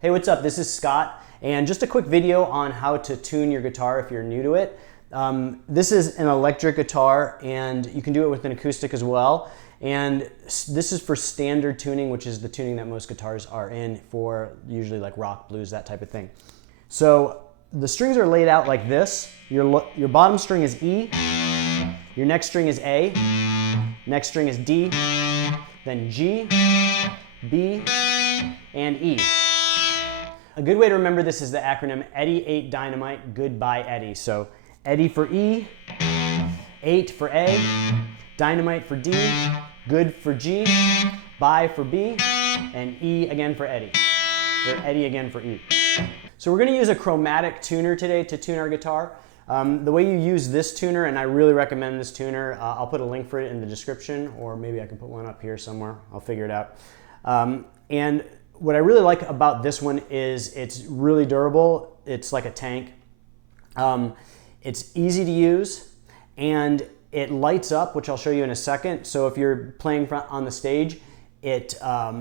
Hey, what's up? This is Scott, and just a quick video on how to tune your guitar if you're new to it. This is an electric guitar, and you can do it with an acoustic as well. And this is for standard tuning, which is the tuning that most guitars are in for usually like rock, blues, that type of thing. So the strings are laid out like this. Your bottom string is E, your next string is A, next string is D, then G, B, and E. A good way to remember this is the acronym Eddie 8 Dynamite, Goodbye Eddie. So Eddie for E, 8 for A, Dynamite for D, Good for G, Bye for B, and E again for Eddie, or Eddie again for E. So we're going to use a chromatic tuner today to tune our guitar. The way you use this tuner, and I really recommend this tuner, I'll put a link for it in the description, or maybe I can put one up here somewhere. I'll figure it out. And what I really like about this one is it's really durable. It's like a tank. It's easy to use, and it lights up, which I'll show you in a second. So if you're playing on the stage, it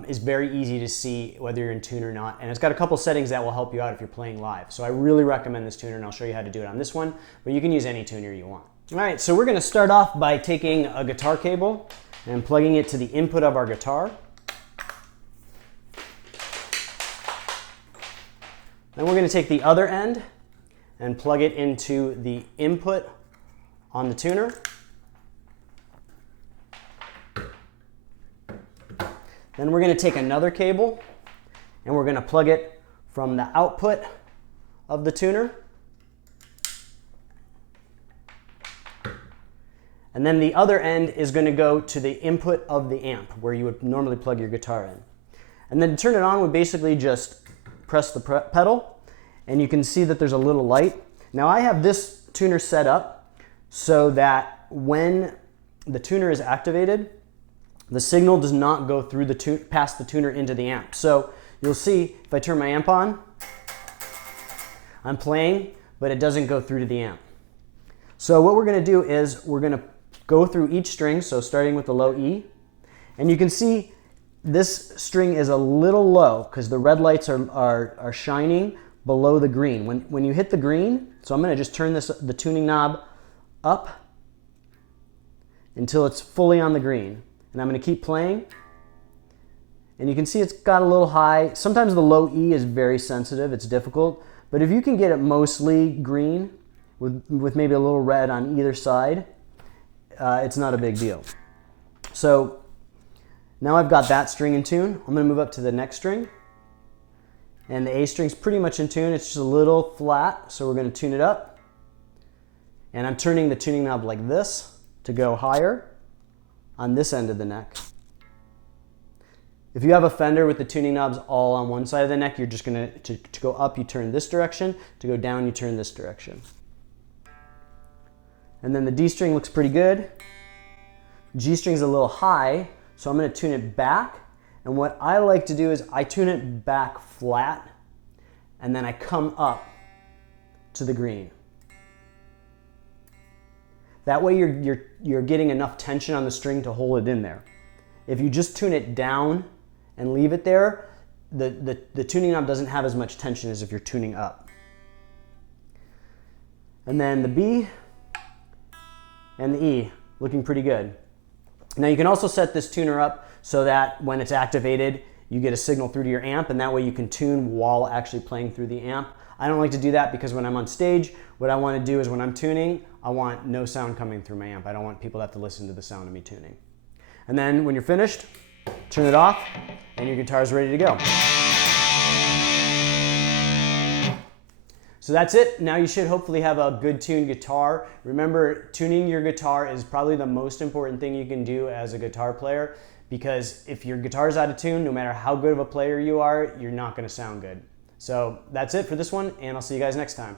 is very easy to see whether you're in tune or not. And it's got a couple settings that will help you out if you're playing live. So I really recommend this tuner, and I'll show you how to do it on this one, but you can use any tuner you want. All right, so we're gonna start off by taking a guitar cable and plugging it to the input of our guitar. Then we're going to take the other end and plug it into the input on the tuner. Then we're going to take another cable and we're going to plug it from the output of the tuner. And then the other end is going to go to the input of the amp, where you would normally plug your guitar in. And then to turn it on, we basically just press the pedal, and you can see that there's a little light. Now I have this tuner set up so that when the tuner is activated, the signal does not go through past the tuner into the amp. So you'll see if I turn my amp on, I'm playing, but it doesn't go through to the amp. So what we're going to do is we're going to go through each string, so starting with the low E, and you can see this string is a little low because the red lights are shining below the green. When you hit the green, so I'm going to just turn the tuning knob up until it's fully on the green. And I'm going to keep playing. And you can see it's got a little high. Sometimes the low E is very sensitive. It's difficult. But if you can get it mostly green with maybe a little red on either side, it's not a big deal. So now I've got that string in tune. I'm going to move up to the next string. And the A string's pretty much in tune. It's just a little flat, so we're going to tune it up. And I'm turning the tuning knob like this to go higher on this end of the neck. If you have a Fender with the tuning knobs all on one side of the neck, you're just going to go up, you turn this direction. To go down, you turn this direction. And then the D string looks pretty good. G string's a little high, so I'm going to tune it back. And what I like to do is I tune it back flat, and then I come up to the green. That way you're getting enough tension on the string to hold it in there. If you just tune it down and leave it there, the tuning knob doesn't have as much tension as if you're tuning up. And then the B and the E looking pretty good. Now you can also set this tuner up so that when it's activated, you get a signal through to your amp, and that way you can tune while actually playing through the amp. I don't like to do that because when I'm on stage, what I want to do is when I'm tuning, I want no sound coming through my amp. I don't want people to have to listen to the sound of me tuning. And then when you're finished, turn it off, and your guitar is ready to go. So that's it. Now you should hopefully have a good tuned guitar. Remember, tuning your guitar is probably the most important thing you can do as a guitar player, because if your guitar is out of tune, no matter how good of a player you are, you're not going to sound good. So that's it for this one, and I'll see you guys next time.